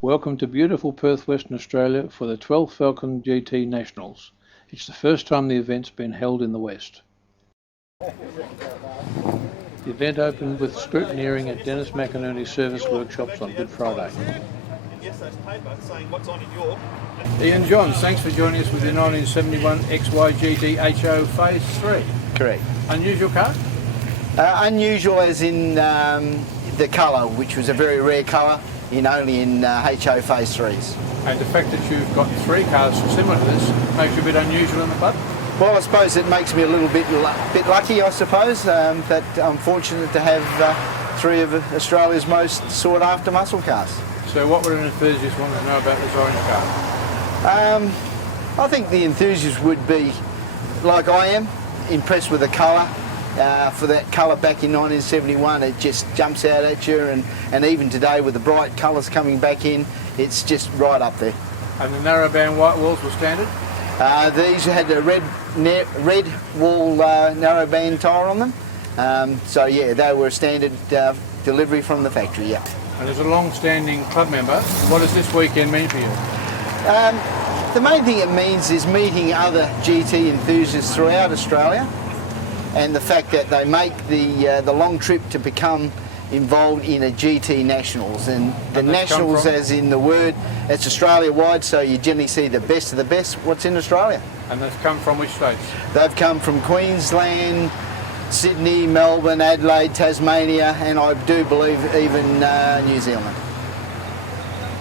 Welcome to beautiful Perth, Western Australia for the 12th Falcon GT Nationals. It's the first time the event's been held in the West. The event opened with scrutineering at Dennis McInerney's service workshops on Good Friday. Ian Johns, thanks for joining us with your 1971 XY GT HO Phase 3. Correct. Unusual car? Unusual as in the colour, which was a very rare colour only in HO Phase 3s. And the fact that you've got three cars similar to this makes you a bit unusual in the club? Well, I suppose it makes me a little bit lucky, I suppose, that I'm fortunate to have three of Australia's most sought after muscle cars. So what would an enthusiast want to know about this orange car? I think the enthusiast would be, like I am, impressed with the colour. For that colour back in 1971, it just jumps out at you, and even today with the bright colours coming back in, it's just right up there. And the narrowband white walls were standard? These had a red wall narrowband tyre on them. So yeah, they were a standard delivery from the factory, yeah. And as a long-standing club member, what does this weekend mean for you? The main thing it means is meeting other GT enthusiasts throughout Australia, and the fact that they make the long trip to become involved in a GT Nationals. And the Nationals, as in the word, it's Australia-wide, so you generally see the best of the best what's in Australia. And they've come from which states? They've come from Queensland, Sydney, Melbourne, Adelaide, Tasmania, and I do believe even New Zealand.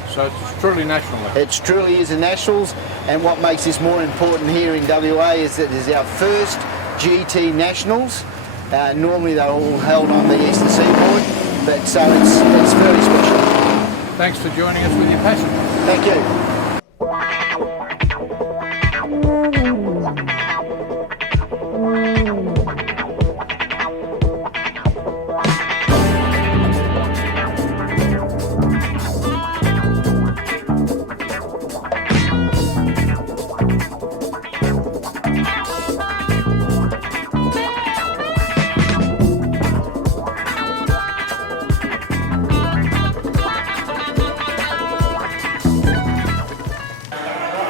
So it's truly national. It truly is a Nationals, and what makes this more important here in WA is that it is our first GT Nationals. Normally they're all held on the eastern seaboard, but so it's very special. Thanks for joining us with your passion. Thank you.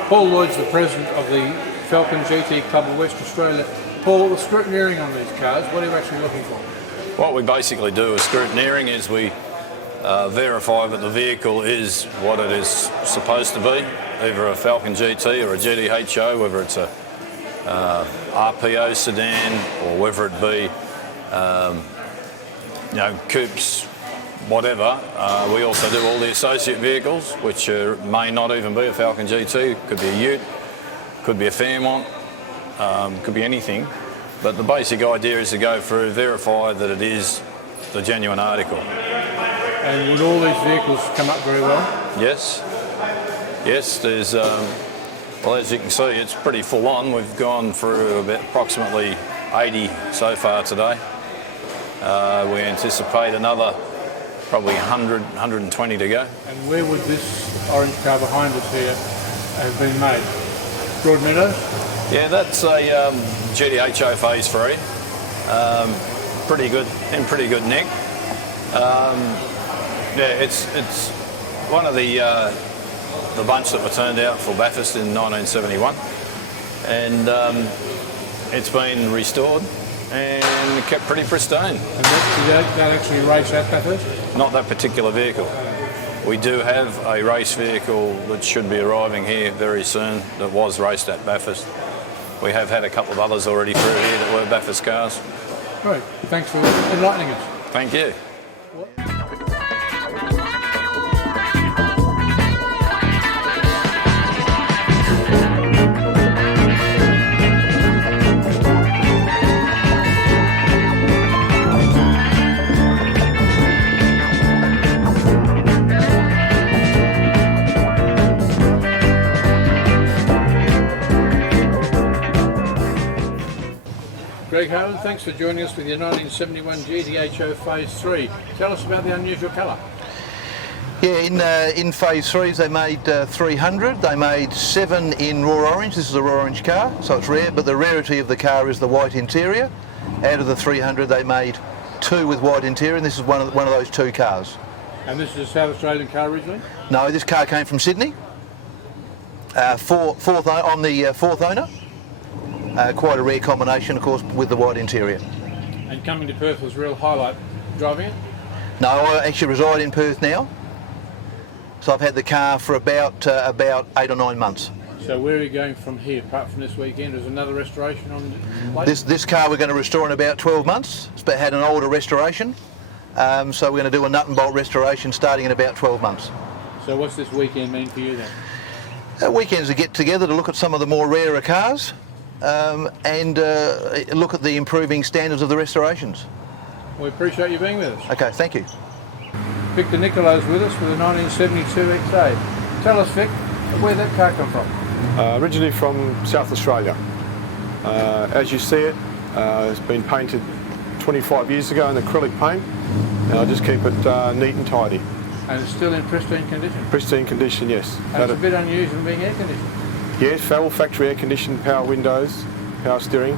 Paul Lloyd's the president of the Falcon GT Club of West Australia. Paul, the scrutineering on these cars, what are you actually looking for? What we basically do with scrutineering is we verify that the vehicle is what it is supposed to be, either a Falcon GT or a GTHO, whether it's a RPO sedan or whether it be coupes, whatever. We also do all the associate vehicles, which may not even be a Falcon GT, could be a Ute, could be a Fairmont, could be anything. But the basic idea is to go through, verify that it is the genuine article. And would all these vehicles come up very well? Yes. Yes, there's, well, as you can see, it's pretty full on. We've gone through about approximately 80 so far today. We anticipate another probably 100, 120 to go. And where would this orange car behind us here have been made? Broadmeadows? Yeah, that's a GTHO Phase 3. Pretty good, in pretty good nick. Yeah, it's one of the bunch that were turned out for Bathurst in 1971, and it's been restored and kept pretty pristine. And that actually race at Bathurst? Not that particular vehicle. We do have a race vehicle that should be arriving here very soon that was raced at Bathurst. We have had a couple of others already through here that were Bathurst cars. Great, thanks for enlightening us. Thank you. Greg Howard, thanks for joining us with your 1971 GTHO Phase 3. Tell us about the unusual colour. Yeah, in Phase 3s they made 300. They made 7 in raw orange. This is a raw orange car, so it's rare, but the rarity of the car is the white interior. Out of the 300 they made 2 with white interior, and this is one of those 2 cars. And this is a South Australian car originally? No, this car came from Sydney. I'm the fourth owner. Quite a rare combination, of course, with the white interior. And coming to Perth was a real highlight driving it? No, I actually reside in Perth now. So I've had the car for about 8 or 9 months. So where are you going from here, apart from this weekend? Is another restoration on the plate? This car we're going to restore in about 12 months. It's had an older restoration. So we're going to do a nut and bolt restoration starting in about 12 months. So what's this weekend mean for you then? Weekends to get together to look at some of the more rarer cars and look at the improving standards of the restorations. We appreciate you being with us. Okay, thank you. Victor Nicolo's with us with a 1972 XA. Tell us, Vic, where'd that car come from? Originally from South Australia. As you see it, it's been painted 25 years ago in acrylic paint, and I just keep it neat and tidy. And it's still in pristine condition? Pristine condition, yes. And it's a bit unusual being air conditioned? Yes, all factory air conditioned, power windows, power steering.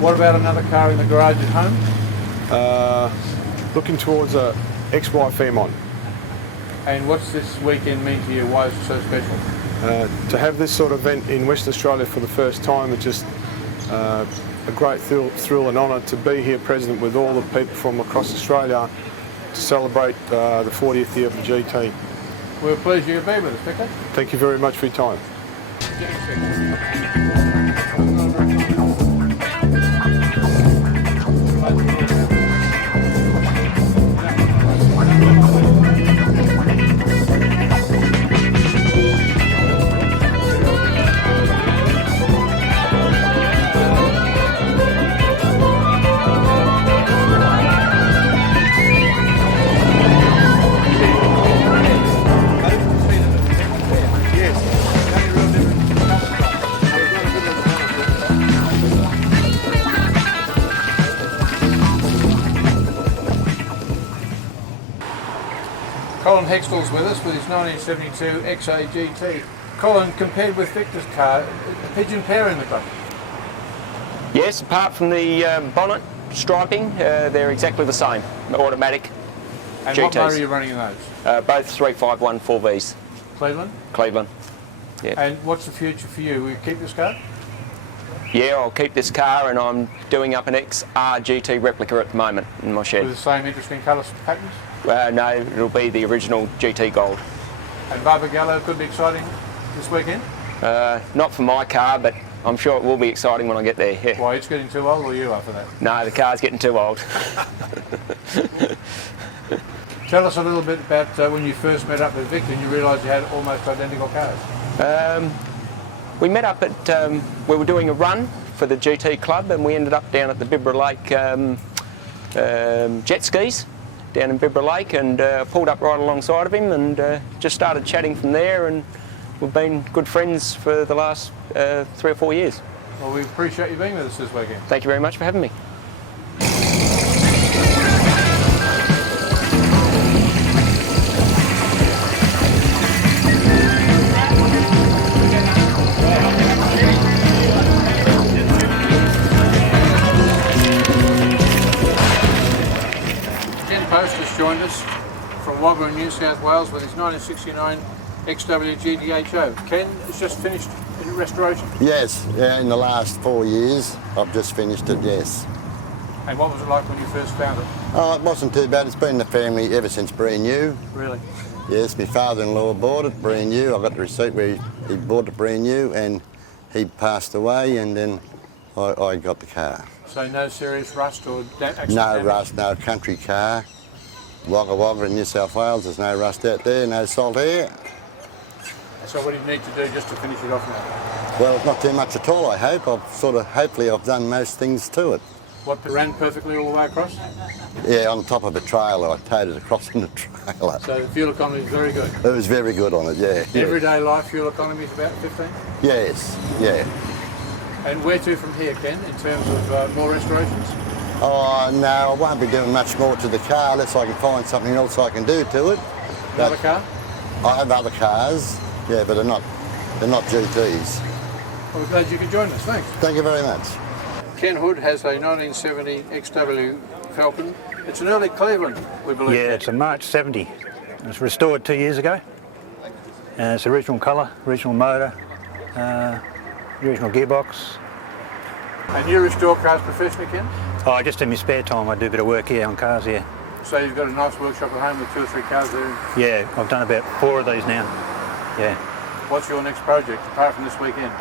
What about another car in the garage at home? Looking towards a XY Fairmont. And what's this weekend mean to you? Why is it so special? To have this sort of event in Western Australia for the first time, it's just a great thrill and honour to be here present with all the people from across Australia to celebrate the 40th year of the GT. We're pleased you could be with us, Victor. Thank you very much for your time. Colin Hextall's with us with his 1972 XA GT. Colin, compared with Victor's car, a pigeon pair in the club. Yes, apart from the bonnet striping, they're exactly the same, automatic And GTs. what motor are you running in those? Both 351 4Vs. Cleveland? Cleveland. Yeah. And what's the future for you? Will you keep this car? Yeah, I'll keep this car, and I'm doing up an XR GT replica at the moment in my shed. With the same interesting colour patterns? No, it'll be the original GT Gold. And Barbagallo could be exciting this weekend? Not for my car, but I'm sure it will be exciting when I get there. Yeah. Why, it's getting too old, or you are for that? No, the car's getting too old. Tell us a little bit about when you first met up with Victor and you realised you had almost identical cars. We met up at, we were doing a run for the GT club, and we ended up down at the Bibra Lake jet skis down in Bibra Lake, and pulled up right alongside of him and just started chatting from there, and we've been good friends for the last 3 or 4 years. Well, we appreciate you being with us this weekend. Thank you very much for having me. Post has joined us from Wanneroo, New South Wales with his 1969 XW GTHO. Ken has just finished in restoration. Yes, yeah, in the last 4 years I've just finished it, yes. And what was it like when you first found it? Oh, it wasn't too bad. It's been in the family ever since brand new. Really? Yes, my father-in-law bought it brand new. I got the receipt where he bought it brand new, and he passed away, and then I got the car. So no serious rust or accident? No rust, no country car. Wagga Wagga in New South Wales, there's no rust out there, no salt air. So what do you need to do just to finish it off now? Well, not too much at all, I hope. Hopefully I've done most things to it. What, ran perfectly all the way across? Yeah, on top of a trailer. I towed it across in a trailer. So the fuel economy is very good? It was very good on it, yeah. Everyday life fuel economy is about 15? Yes, yeah. And where to from here, Ken, in terms of more restorations? Oh, no, I won't be doing much more to the car unless I can find something else I can do to it. Another car? I have other cars, yeah, but they're not GTs. Well, we're glad you could join us, thanks. Thank you very much. Ken Hood has a 1970 XW Falcon It's an early Cleveland, we believe. Yeah, it's a March 70. It was restored 2 years ago. It's original colour, original motor, original gearbox. And you restore cars professionally, Ken? Oh, just in my spare time I do a bit of work here on cars, yeah. So you've got a nice workshop at home with 2 or 3 cars there? Yeah, I've done about 4 of these now, yeah. What's your next project, apart from this weekend?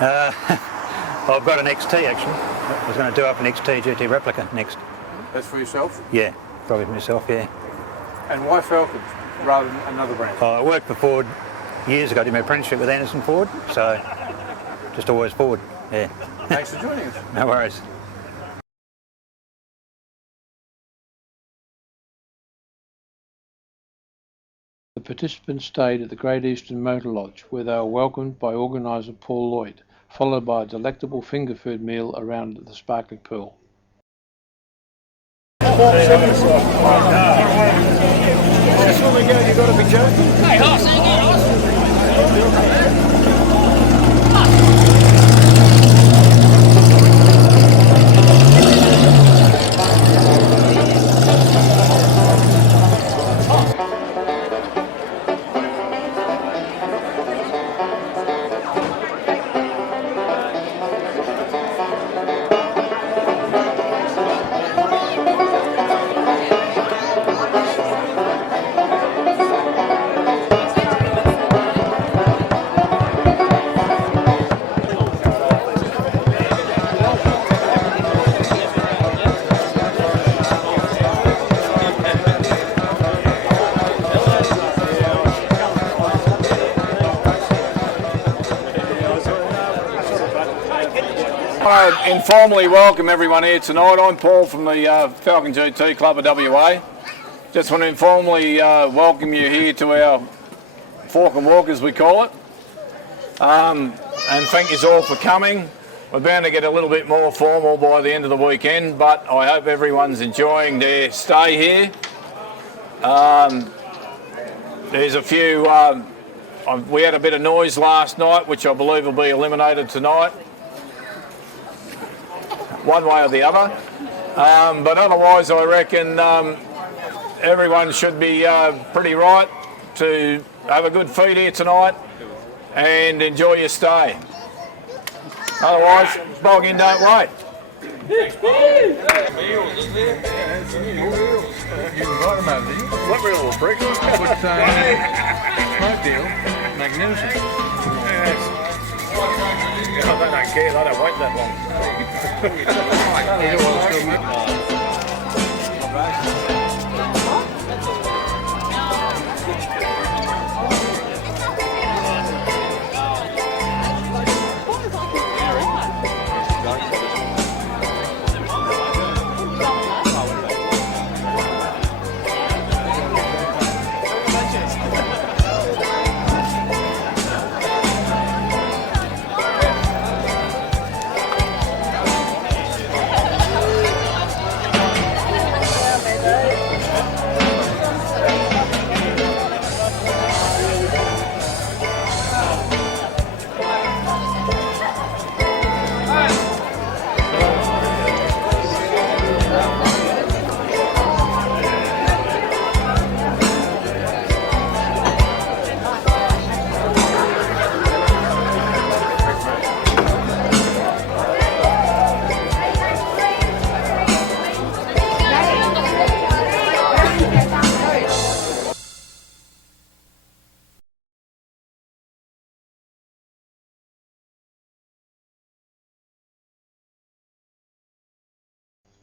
I've got an XT actually. I was going to do up an XT GT replica next. That's for yourself? Yeah, probably for myself, yeah. And why Falcons rather than another brand? I worked for Ford years ago, I did my apprenticeship with Anderson Ford, so just always Ford, yeah. Thanks for joining us. No worries. The participants stayed at the Great Eastern Motor Lodge, where they were welcomed by organiser Paul Lloyd, followed by a delectable finger food meal around the Sparkling Pearl. I informally welcome everyone here tonight. I'm Paul from the Falcon GT Club of WA. Just want to informally welcome you here to our Fork and Walk, as we call it. And thank you all for coming. We're bound to get a little bit more formal by the end of the weekend, but I hope everyone's enjoying their stay here. There's a few, we had a bit of noise last night, which I believe will be eliminated tonight, one way or the other. But otherwise, I reckon everyone should be pretty right to have a good feed here tonight and enjoy your stay. Otherwise, bog in, don't wait. What real brick? But smoke deal, magnificent. They don't care, they don't wait that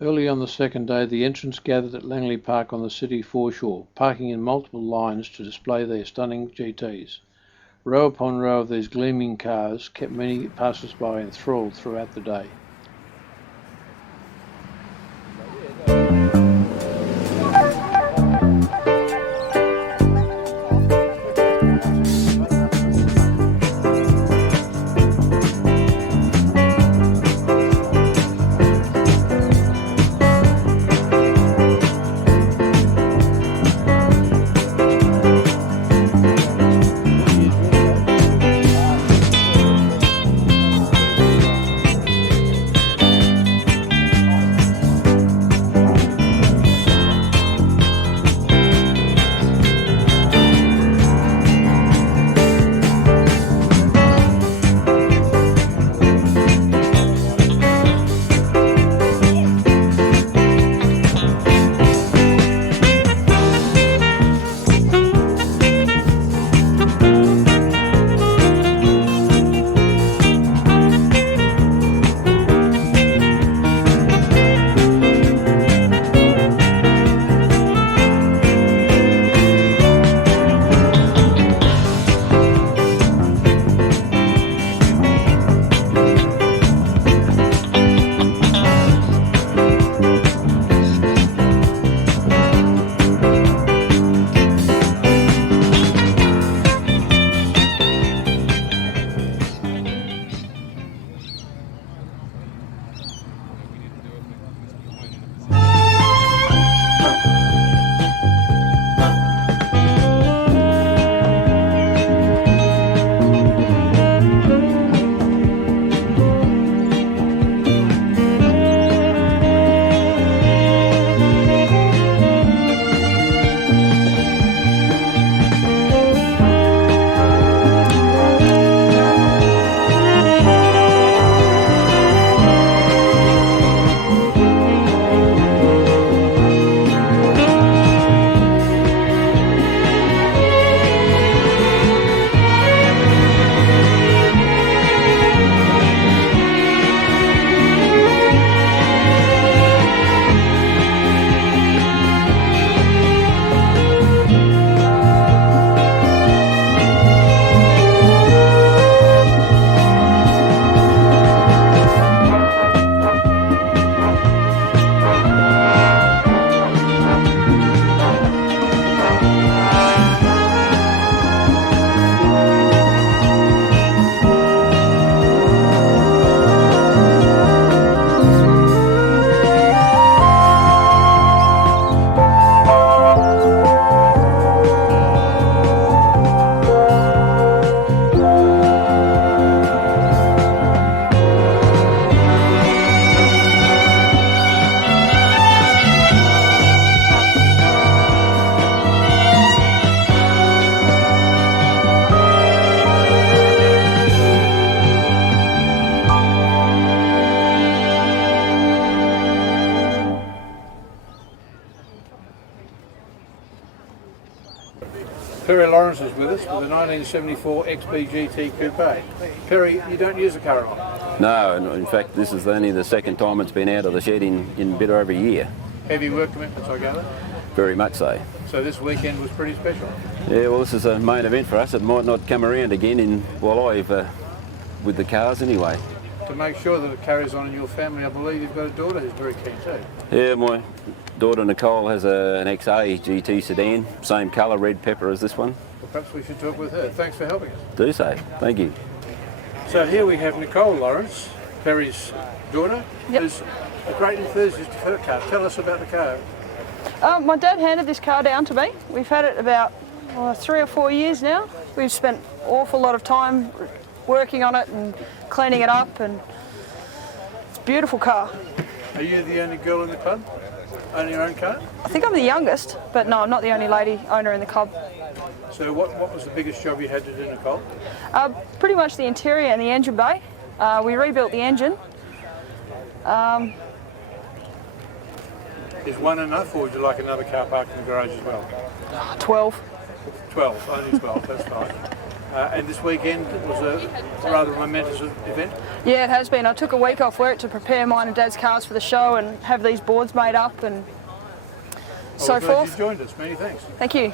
Early on the second day, the entrants gathered at Langley Park on the city foreshore, parking in multiple lines to display their stunning GTs. Row upon row of these gleaming cars kept many passers-by enthralled throughout the day. Perry Lawrence is with us with the 1974 XB GT Coupe. Perry, you don't use the car a lot? No, in fact this is only the second time it's been out of the shed in a bit over a year. Heavy work commitments, I gather? Very much so. So this weekend was pretty special? Yeah, well this is a main event for us. It might not come around again with the cars anyway. To make sure that it carries on in your family, I believe you've got a daughter who's very keen too. Yeah, my daughter Nicole has an XA GT sedan, same colour, red pepper as this one. Well, perhaps we should talk with her. Thanks for helping us. Do so, thank you. So here we have Nicole Lawrence, Perry's daughter, who's a great enthusiast of her car. Tell us about the car. My dad handed this car down to me. We've had it about 3 or 4 years now. We've spent an awful lot of time working on it and cleaning it up, and it's a beautiful car. Are you the only girl in the club? Own your own car? I think I'm the youngest, but no, I'm not the only lady owner in the club. So what was the biggest job you had to do, Nicole? Pretty much the interior and the engine bay. We rebuilt the engine. Is one enough, or would you like another car parked in the garage as well? 12. 12, only 12, that's fine. And this weekend was a rather momentous event? Yeah, it has been. I took a week off work to prepare mine and Dad's cars for the show and have these boards made up and so forth. You joined us. Many thanks. Thank you.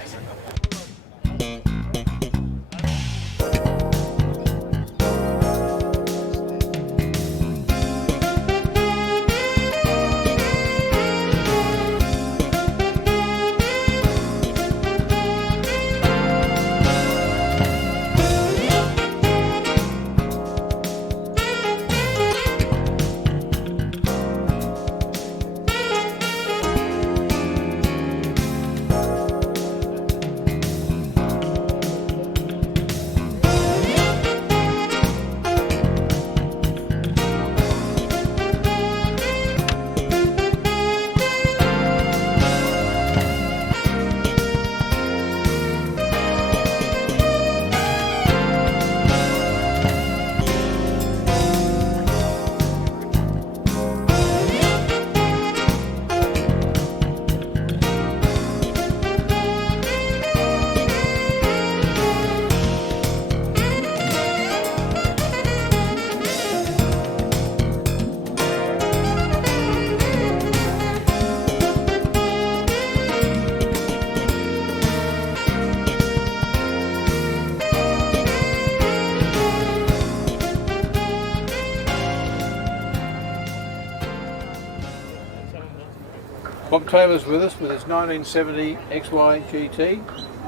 Bob Taylor's with us with his 1970 XY GT,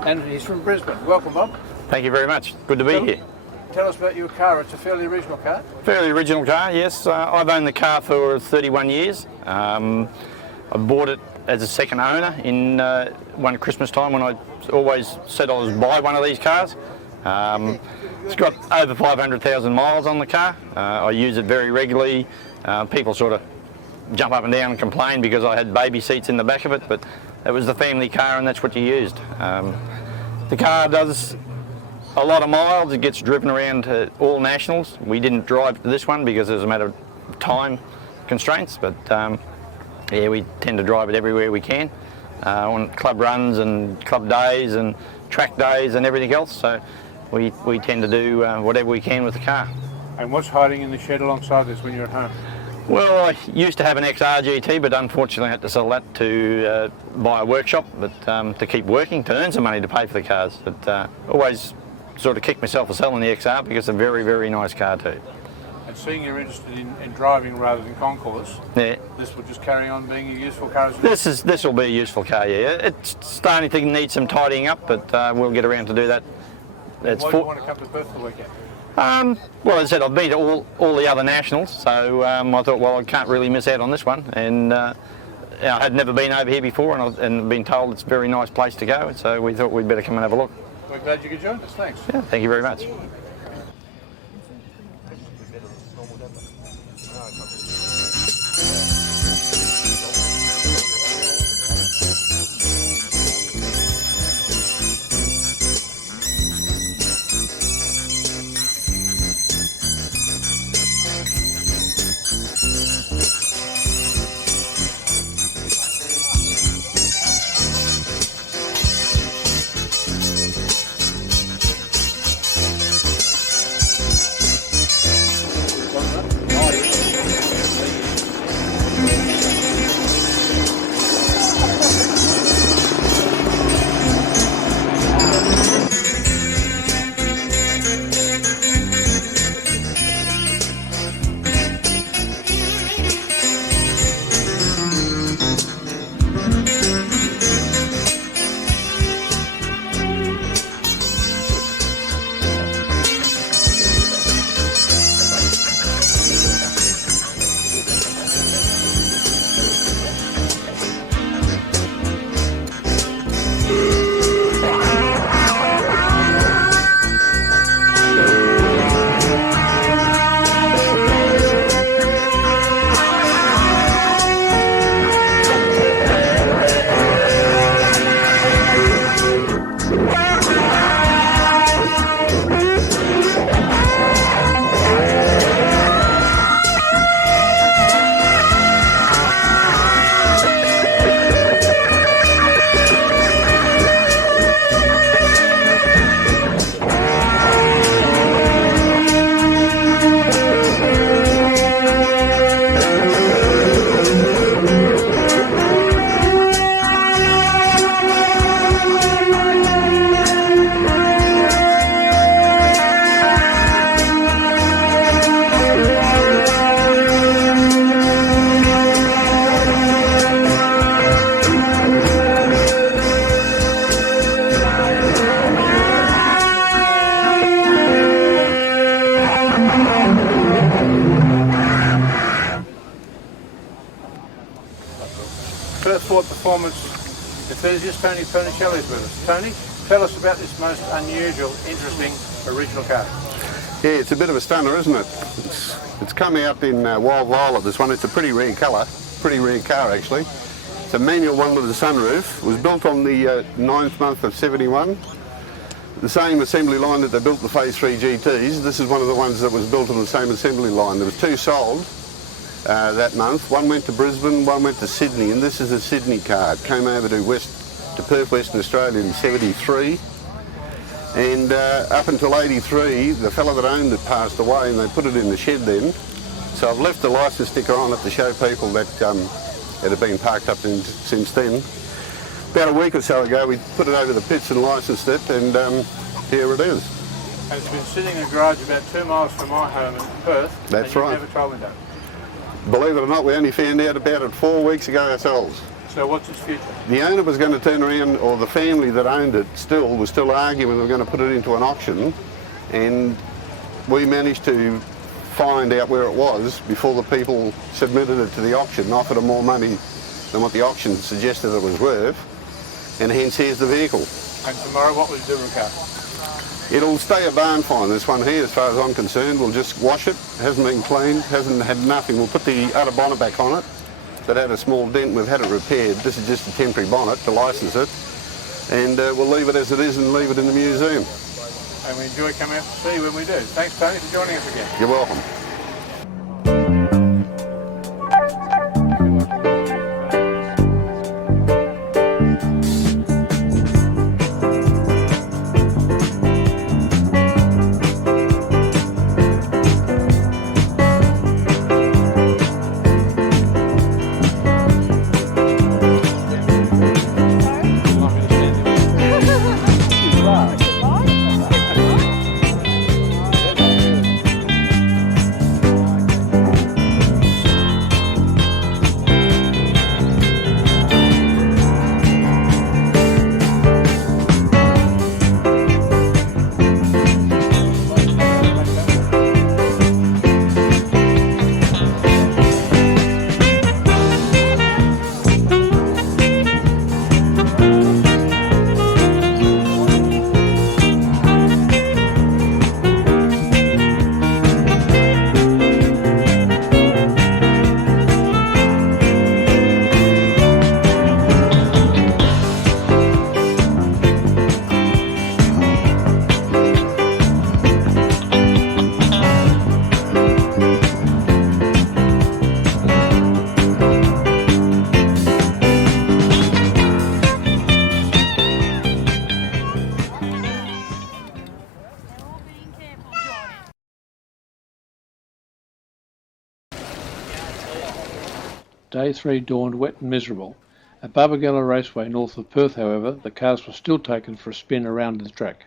and he's from Brisbane. Welcome, Bob. Thank you very much. Good to be here. Tell us about your car. It's a fairly original car. Fairly original car, yes. I've owned the car for 31 years. I bought it as a second owner in one Christmas time when I always said I was buy one of these cars. It's got over 500,000 miles on the car. I use it very regularly. People sort of jump up and down and complain because I had baby seats in the back of it, but it was the family car and that's what you used. The car does a lot of miles. It gets driven around to all nationals. We didn't drive to this one because it was a matter of time constraints, but yeah, we tend to drive it everywhere we can on club runs and club days and track days and everything else, so we tend to do whatever we can with the car. And what's hiding in the shed alongside this when you're at home? Well, I used to have an XR GT, but unfortunately I had to sell that to buy a workshop, but to keep working, to earn some money to pay for the cars. But always sort of kicked myself for selling the XR because it's a very, very nice car too. And seeing you're interested in driving rather than concours, yeah, this will just carry on being a useful car as well? This will be a useful car, yeah. It's starting to need some tidying up, but we'll get around to do that. Why do you want to come to Perth for the weekend? Well, as I said, I've been to all the other nationals, so I thought, well, I can't really miss out on this one. And I had never been over here before, and been told it's a very nice place to go, so we thought we'd better come and have a look. We're glad you could join us. Thanks. Yeah, thank you very much. Perth Ford Performance enthusiast Tony Pernicelli is with us. Tony, tell us about this most unusual, interesting, original car. Yeah, it's a bit of a stunner, isn't it? It's come out in wild violet, this one. It's a pretty rare colour, pretty rare car actually. It's a manual one with a sunroof. It was built on the 9th month of 71. The same assembly line that they built the Phase 3 GTs. This is one of the ones that was built on the same assembly line. There was 2 sold that month. One went to Brisbane, one went to Sydney, and this is a Sydney car. It came over to Perth, Western Australia in 73. And up until 83, the fellow that owned it passed away and they put it in the shed then. So I've left the licence sticker on it to show people that it had been parked up since then. About a week or so ago, we put it over the pits and licensed it, and here it is. And it's been sitting in a garage about 2 miles from my home in Perth. That's and right. You've never told me that. Believe it or not, we only found out about it 4 weeks ago ourselves. So what's its future? The owner was going to turn around, or the family that owned it was still arguing they were going to put it into an auction, and we managed to find out where it was before the people submitted it to the auction, offered them more money than what the auction suggested it was worth, and hence here's the vehicle. And tomorrow what will you do with the car? It'll stay a barn find, this one here, as far as I'm concerned. We'll just wash it, hasn't been cleaned, hasn't had nothing. We'll put the other bonnet back on it. That had a small dent, we've had it repaired. This is just a temporary bonnet to licence it. And we'll leave it as it is and leave it in the museum. And we enjoy coming out to see when we do. Thanks, Tony, for joining us again. You're welcome. Day 3 dawned wet and miserable. At Wanneroo Raceway north of Perth, however, the cars were still taken for a spin around the track.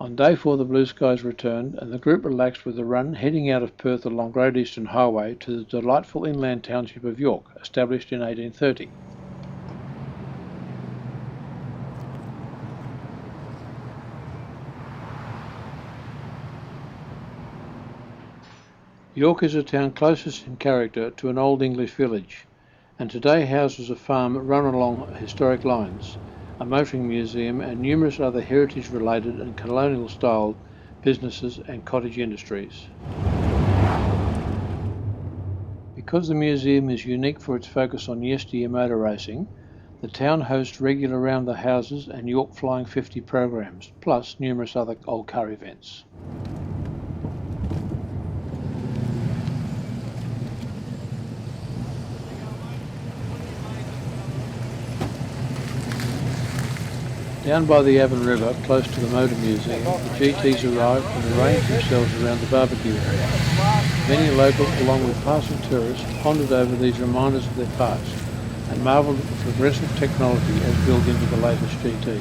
On day 4 the blue skies returned and the group relaxed with a run heading out of Perth along Great Eastern Highway to the delightful inland township of York, established in 1830. York is a town closest in character to an old English village, and today houses a farm run along historic lines, a motoring museum and numerous other heritage-related and colonial-style businesses and cottage industries. Because the museum is unique for its focus on yesteryear motor racing, the town hosts regular round-the-houses and York Flying 50 programs, plus numerous other old car events. Down by the Avon River, close to the Motor Museum, the GTs arrived and arranged themselves around the barbecue area. Many locals, along with passing tourists, pondered over these reminders of their past and marvelled at the progressive technology as built into the latest GTs.